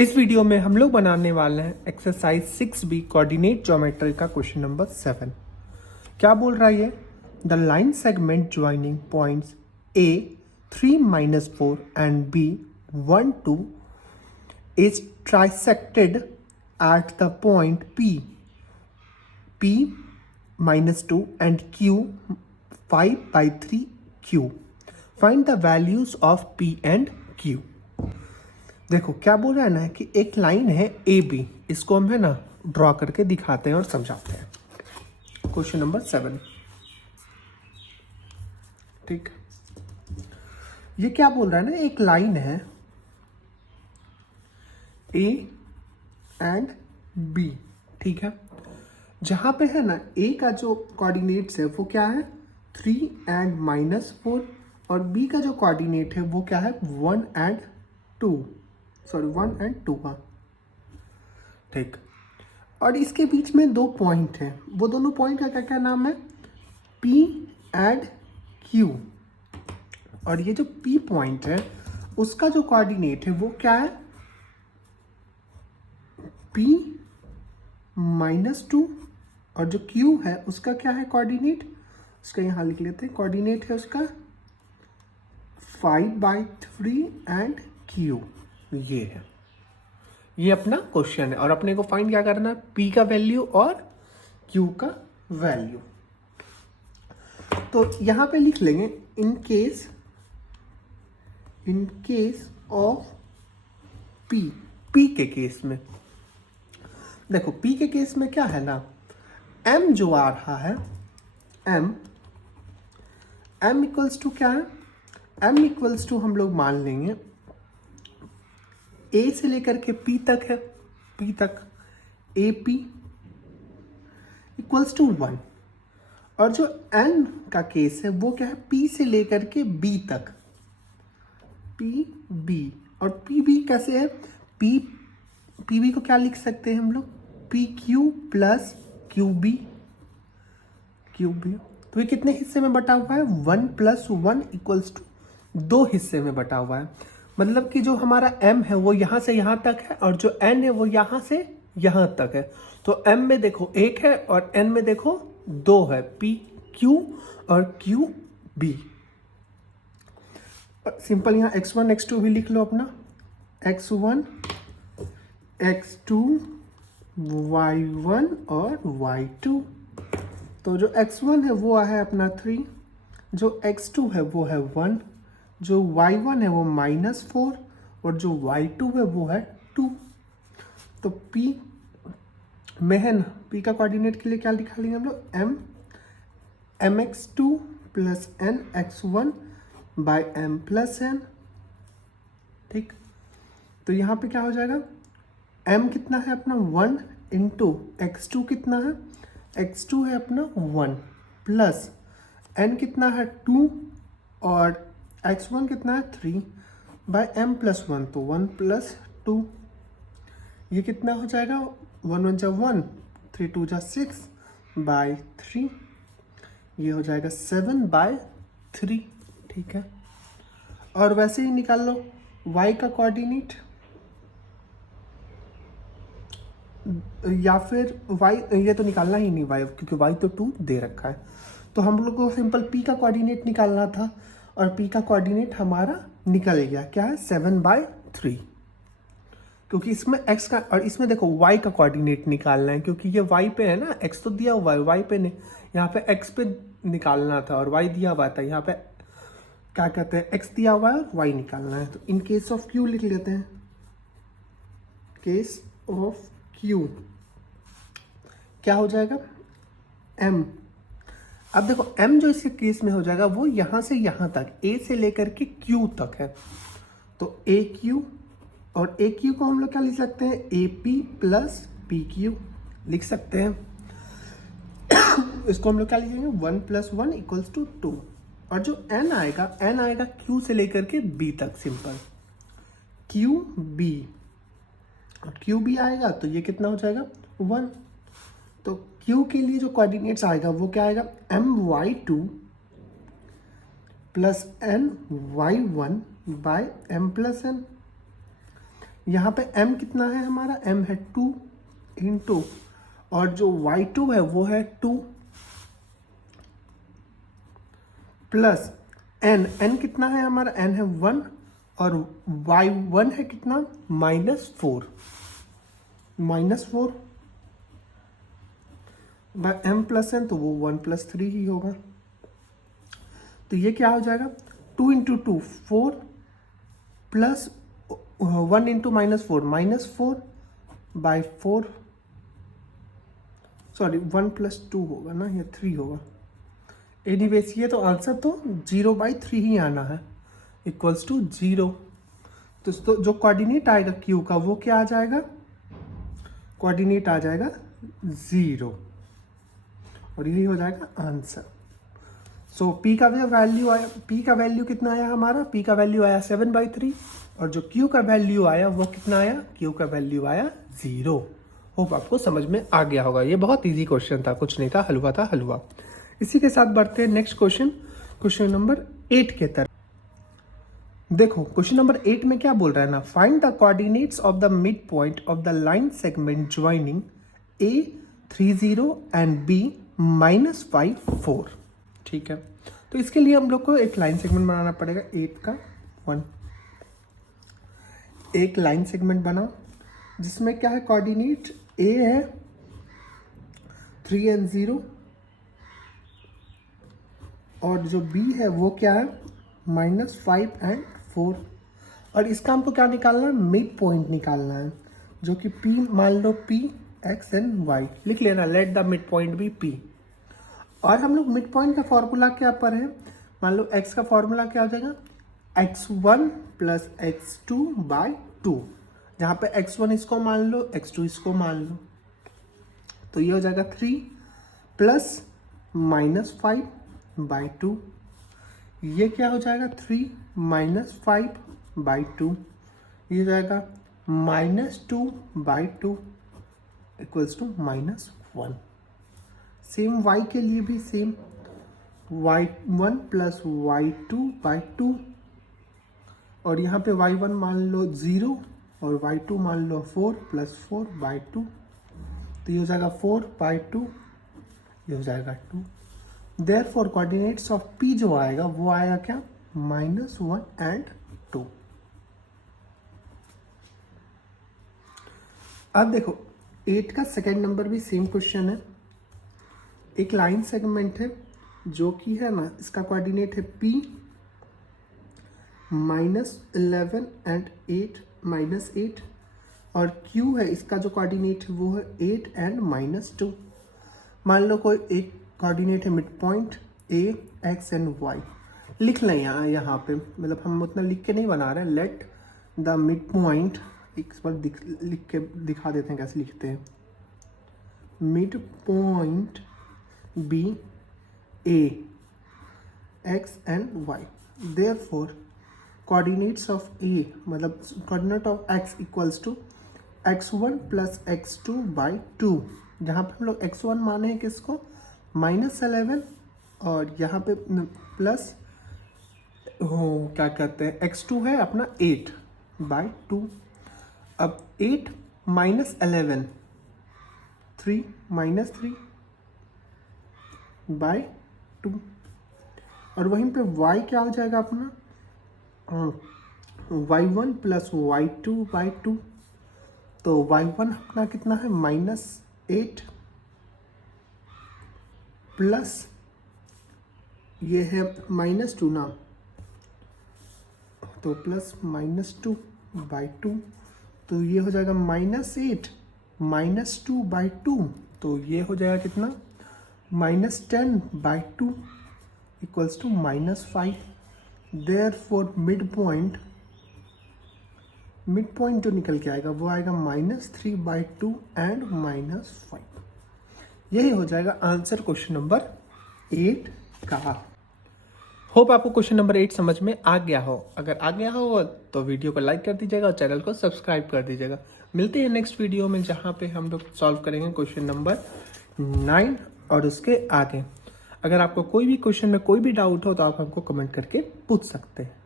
इस वीडियो में हम लोग बनाने वाले हैं एक्सरसाइज 6B कोऑर्डिनेट ज्योमेट्री का क्वेश्चन नंबर 7। क्या बोल रहा है ये? The line segment joining points A 3-4 and B 1-2 is trisected at the point P-2 and Q 5/3Q। Find the values of P and Q। देखो क्या बोल रहा है ना कि एक लाइन है ए बी, इसको हम है ना ड्रॉ करके दिखाते हैं और समझाते हैं। Question number 7। ठीक, ये क्या बोल रहा है ना, एक लाइन है ए एंड बी, ठीक है, जहां पे है ना ए का जो कोऑर्डिनेट्स है वो क्या है 3 एंड -4 और बी का जो कोऑर्डिनेट है वो क्या है 1 एंड 2, सॉरी 1 एंड 2 का। ठीक, और इसके बीच में दो पॉइंट हैं, वो दोनों पॉइंट का क्या क्या नाम है P एंड Q। और ये जो P पॉइंट है उसका जो कोऑर्डिनेट है वो क्या है P-2 और जो Q है उसका क्या है कोऑर्डिनेट, उसका यहाँ लिख लेते हैं, कोऑर्डिनेट है उसका 5/3 एंड Q। ये है, ये अपना क्वेश्चन है और अपने को फाइंड क्या करना है P का वैल्यू और Q का वैल्यू। तो यहां पे लिख लेंगे इन केस ऑफ P के केस में। देखो P के केस में क्या है ना, M जो आ रहा है M इक्वल्स टू क्या है, M इक्वल्स टू हम लोग मान लेंगे A से लेकर के P तक है, P तक AP इक्वल्स टू 1। और जो N का केस है वो क्या है P से लेकर के B तक, PB। और PB कैसे है, PB को क्या लिख सकते हैं हम लोग PQ प्लस QB। तो ये कितने हिस्से में बटा हुआ है 1 + 1 इक्वल्स टू 2 हिस्से में बटा हुआ है। मतलब कि जो हमारा M है वो यहाँ से यहाँ तक है और जो N है वो यहाँ से यहाँ तक है। तो M में देखो 1 है और N में देखो 2 है, PQ और QB। सिंपल यहाँ x1 x2 भी लिख लो अपना, x1 x2 y1 और y2। तो जो x1 है वो है अपना 3, जो x2 है वो है 1, जो y1 है वो -4 और जो y2 है वो है 2। तो P में है ना, P का कोऑर्डिनेट के लिए क्या लिखा लेंगे हम लोग mx2 + nx1 / m + n। ठीक, तो यहाँ पे क्या हो जाएगा m कितना है अपना 1 × x2 कितना है, x2 है अपना 1 प्लस n कितना है 2 और x1 कितना है 3 / m + 1, तो 1 + 2। ये कितना हो जाएगा 1 × 1 3 × 6 / 3, ये हो जाएगा 7/3। ठीक है, और वैसे ही निकाल लो y का कोऑर्डिनेट, या फिर y, ये तो निकालना ही नहीं y, क्योंकि y तो 2 दे रखा है। तो हम लोग को सिंपल P का कोऑर्डिनेट निकालना था और P का कोऑर्डिनेट हमारा निकल गया, क्या है 7/3, क्योंकि इसमें x का और इसमें देखो y का कोऑर्डिनेट निकालना है, क्योंकि ये y पे है ना, x तो दिया हुआ है y पे नहीं, यहाँ पे x पे निकालना था और y दिया हुआ था, यहाँ पे क्या कहते हैं x दिया हुआ है और y निकालना है। तो इन केस ऑफ Q लिख लेते हैं, केस ऑफ Q क्या हो जाएगा M। अब देखो M जो इस केस में हो जाएगा वो यहां से यहां तक A से लेकर के Q तक है, तो AQ, और AQ को हम लोग क्या लिख सकते हैं AP + PQ लिख सकते हैं। इसको हम लोग क्या लिखेंगे 1 + 1 = 2। और जो N आएगा Q से लेकर के B तक, सिंपल QB, और QB आएगा तो ये कितना हो जाएगा 1। तो Q के लिए जो कोऑर्डिनेट्स आएगा वो क्या आएगा my2 + ny1 / m + n। यहाँ पे m कितना है हमारा, m है 2 इंटू, और जो y2 है वो है 2 प्लस n कितना है हमारा, n है 1 और y1 है कितना, -4 बाय m प्लस n, तो वो 1 + 3 ही होगा। तो ये क्या हो जाएगा, 2 × 2 4 प्लस 1 × -4 -4 बाय 4, सॉरी 1 + 2 होगा ना, ये 3 होगा। एनीवेज ये तो आंसर तो 0/3 ही आना है, इक्वल्स टू 0। तो जो कोऑर्डिनेट आएगा क्यू का वो क्या आ जाएगा, कोऑर्डिनेट आ जाएगा 0, और यही हो जाएगा आंसर। सो P का वैल्यू आया, P का वैल्यू कितना आया हमारा, P का वैल्यू आया 7/3, और जो Q का वैल्यू आया वो कितना आया, Q का वैल्यू आया 0। होप आपको समझ में आ गया होगा। ये बहुत इजी क्वेश्चन था, कुछ नहीं था, हलवा था हलवा। इसी के साथ बढ़ते हैं नेक्स्ट क्वेश्चन नंबर 8 के तरफ। देखो क्वेश्चन नंबर 8 में क्या बोल रहा है ना, find the coordinates of the mid point of the line segment joining A 30 and B -5 4। ठीक है, तो इसके लिए हम लोग को एक लाइन सेगमेंट बनाना पड़ेगा 8 का 1। एक लाइन सेगमेंट बनाओ जिसमें क्या है, कोऑर्डिनेट A है 3 और 0, और जो B है वो क्या है -5 और 4। और इसका हमको क्या निकालना है, मिड पॉइंट निकालना है, जो कि P मान लो P x एंड y लिख लेना, let the mid point be P। और हम लोग मिड पॉइंट का फॉर्मूला क्या पर है, मान लो x का फॉर्मूला क्या हो जाएगा, x1 + x2/2, जहाँ पे x1 इसको मान लो, x2 इसको मान लो, तो ये हो जाएगा 3 + -5/2। ये क्या हो जाएगा, 3 - 5/2, ये हो जाएगा -2/2 इक्वल्स टू -1। सेम y के लिए भी सेम, y1 + y2/2, और यहाँ पे y1 मान लो 0 और y2 मान लो 4 + 4/2, तो ये हो जाएगा 4/2, ये हो जाएगा 2। देयरफॉर कोऑर्डिनेट्स ऑफ P जो आएगा वो आएगा क्या, -1 और 2। अब देखो 8 का सेकेंड नंबर भी सेम क्वेश्चन है। एक लाइन सेगमेंट है जो कि है ना, इसका कोऑर्डिनेट है P -11 और 8, और Q है इसका जो कोऑर्डिनेट है वो है 8 और -2। मान लो कोई एक कोऑर्डिनेट है mid point A x and y, लिख लें यहाँ पे, मतलब हम उतना लिख के नहीं बना रहे हैं, लेट द मिड पॉइंट, एक बार लिख के दिखा देते हैं कैसे लिखते हैं, mid point B A x and y, therefore coordinates of A, मतलब coordinate of x equals to x1 + x2/2, जहाँ पे हम लोग x1 माने हैं किसको, -11, और यहाँ पे प्लस क्या कहते हैं, x2 है अपना 8/2। अब 8 - 11 3 -3/2, और वहीं पे y क्या हो जाएगा अपना, y1 + y2/2, तो y1 अपना कितना है -8 प्लस ये है -2 ना, तो प्लस -2/2, तो ये हो जाएगा -8 -2/2, तो ये हो जाएगा कितना, -10/2 equals to -5। Therefore mid point जो निकल के आएगा वो आएगा -3/2 एंड -5। यही हो जाएगा आंसर क्वेश्चन नंबर 8 का। होप आपको क्वेश्चन नंबर 8 समझ में आ गया हो। अगर आ गया हो तो वीडियो को लाइक कर दीजिएगा और चैनल को सब्सक्राइब कर दीजिएगा। मिलते हैं नेक्स्ट वीडियो में, जहाँ पे हम लोग सॉल्व करेंगे क्वेश्चन नंबर 9 और उसके आगे। अगर आपको कोई भी क्वेश्चन में कोई भी डाउट हो तो आप हमको कमेंट करके पूछ सकते हैं।